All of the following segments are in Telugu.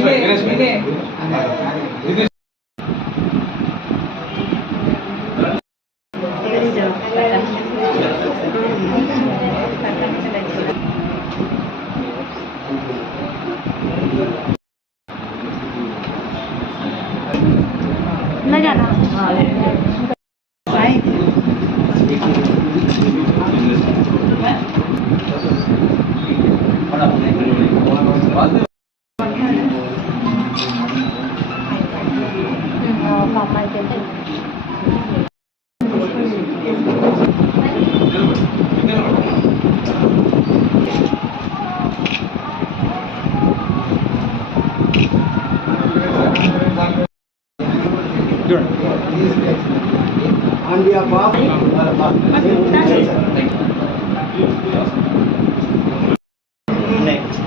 Veeresh Sure. Please On behalf of. Next.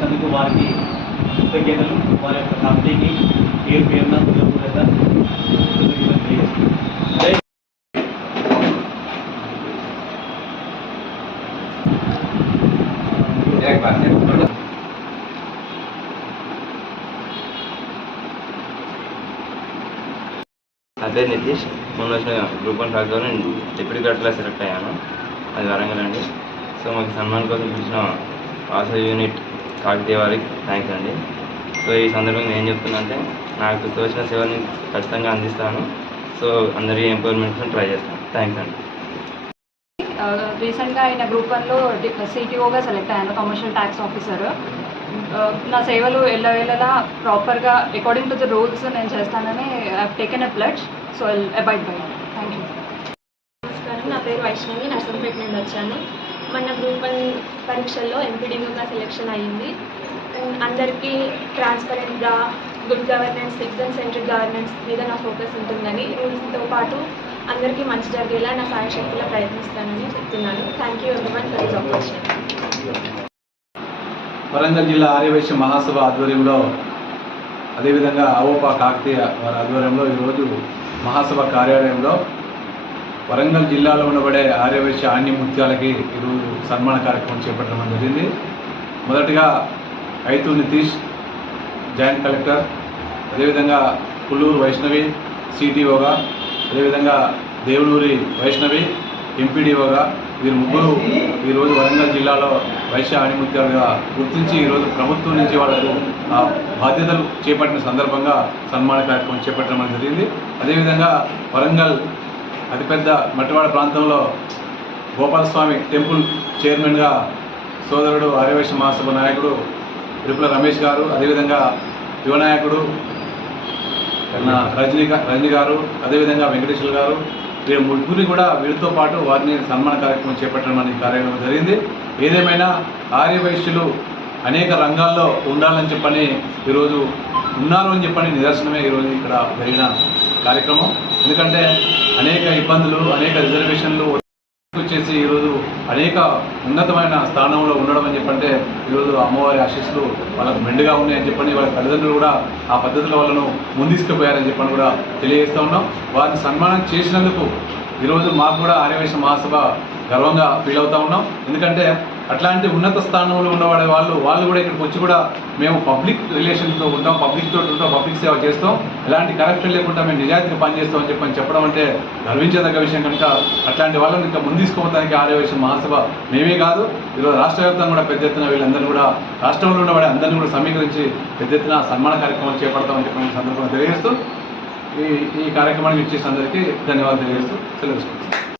सभी को वार की कृतज्ञता वाले शताब्दी की एक प्रेरणा सुलभ रहता పేరు నితీష్. మొన్న వచ్చిన గ్రూప్ వన్ ట్రాక్లో నేను డిప్యూటీ కలెక్టర్లో సెలెక్ట్ అయ్యాను. అది వరంగల్ అండి సో మాకు సన్మాన్ కోసం పిలిచిన పాస యూనిట్ కాకతీయ వారికి థ్యాంక్స్ అండి. సో ఈ సందర్భంగా ఏం చెప్తున్నా అంటే నాకు తోచిన సేవని ఖచ్చితంగా అందిస్తాను. సో అందరికీ ఎంప్లాయ్మెంట్ ట్రై చేస్తాను. థ్యాంక్స్ అండి. రీసెంట్గా ఆయన గ్రూప్ వన్లో సిటీఓగా సెలెక్ట్ అయ్యాను కమర్షియల్ ట్యాక్స్ ఆఫీసర్ నా సేవలు ఎల్లవేళలా ప్రాపర్గా అకార్డింగ్ టు ద రూల్స్ నేను చేస్తానని I taken a pledge so abide by thank you నమస్కారం. నా పేరు వైష్ణవి. నర్సంపేట నుండి వచ్చాను. మొన్న గ్రూప్ వన్ పరీక్షల్లో ఎంపీడీగా సెలెక్షన్ అయ్యింది. అండ్ అందరికీ ట్రాన్స్పరెంట్గా good governance citizen centric governance మీద నా ఫోకస్ ఉంటుందని రూల్స్తో పాటు అందరికీ మంచి జరిగేలా నా సాయశక్తిలో ప్రయత్నిస్తానని చెప్తున్నాను. Thank you everyone for this opportunity Warangal జిల్లా ఆర్యవైశ్య మహాసభ ఆధ్వర్యంలో అదేవిధంగా అవోపా కాకతీయ వారి ఆధ్వర్యంలో ఈరోజు మహాసభ కార్యాలయంలో వరంగల్ జిల్లాలో ఉండబడే ఆర్యవైశ్య ఆన్య ముత్యాలకి ఈరోజు సన్మాన కార్యక్రమం చేపట్టడం జరిగింది. మొదటగా ఐతు నితీష్ జాయింట్ కలెక్టర్ అదేవిధంగా పుల్లూరు వైష్ణవి సిటీఓగా అదేవిధంగా దేవులూరి వైష్ణవి ఎంపీడీఓగా వీరు ముగ్గురు ఈరోజు వరంగల్ జిల్లాలో వైశ్య ఆణిముత్యాలుగా గుర్తించి ఈరోజు ప్రభుత్వం నుంచి వాళ్ళకు ఆ బాధ్యతలు చేపట్టిన సందర్భంగా సన్మాన కార్యక్రమం చేపట్టడం అనేది జరిగింది. అదేవిధంగా వరంగల్ అతిపెద్ద మట్టివాడ ప్రాంతంలో గోపాలస్వామి టెంపుల్ చైర్మన్గా సోదరుడు ఆర్యవైశ్య మహాసభ నాయకుడు తిరుపల రమేష్ గారు అదేవిధంగా యువనాయకుడు రజనీ రజనీ గారు అదేవిధంగా వెంకటేశ్వర గారు వీరు ముగ్గురిని కూడా వీరితో పాటు వారిని సన్మాన కార్యక్రమం చేపట్టడం అనే కార్యక్రమం జరిగింది. ఏదేమైనా ఆర్యవైశ్యులు అనేక రంగాల్లో ఉండాలని చెప్పని ఈరోజు ఉన్నారు అని చెప్పని నిదర్శనమే ఈరోజు ఇక్కడ జరిగిన కార్యక్రమం. ఎందుకంటే అనేక ఇబ్బందులు అనేక రిజర్వేషన్లు వచ్చేసి ఈరోజు అనేక ఉన్నతమైన స్థానంలో ఉండడం అని చెప్పంటే ఈరోజు అమ్మవారి ఆశీస్సులు వాళ్ళకు మెండుగా ఉన్నాయని చెప్పండి వాళ్ళ తల్లిదండ్రులు కూడా ఆ పద్ధతుల వాళ్ళను ముందుకుపోయారని చెప్పని కూడా తెలియజేస్తూ ఉన్నాం. వారిని సన్మానం చేసినందుకు ఈరోజు మాకు కూడా ఆర్యవేశ మహాసభ గర్వంగా ఫీల్ అవుతా ఉన్నాం. ఎందుకంటే అట్లాంటి ఉన్నత స్థానంలో ఉన్నవాడే వాళ్ళు వాళ్ళు కూడా ఇక్కడికి వచ్చి కూడా మేము పబ్లిక్ రిలేషన్తో ఉంటాం పబ్లిక్ తోటి ఉంటాం పబ్లిక్ సేవ చేస్తాం. ఎలాంటి కరప్షన్ లేకుండా మేము నిజాయితీగా పనిచేస్తాం అని చెప్పని చెప్పడం అంటే గర్వించదగ్గ విషయం కనుక అట్లాంటి వాళ్ళని ఇంకా ముందుకోవడానికి ఆర్యవేశం మహాసభ మేమే కాదు ఈరోజు రాష్ట్ర వ్యాప్తంగా కూడా పెద్ద ఎత్తున వీళ్ళందరూ కూడా రాష్ట్రంలో ఉన్న వాడి అందరినీ కూడా సమీకరించి పెద్ద ఎత్తున సన్మాన కార్యక్రమాలు చేపడతామని చెప్పిన సందర్భంగా తెలియజేస్తూ ఈ ఈ కార్యక్రమానికి ఇచ్చేసి అందరికీ ధన్యవాదాలు తెలియజేస్తూ సెలవు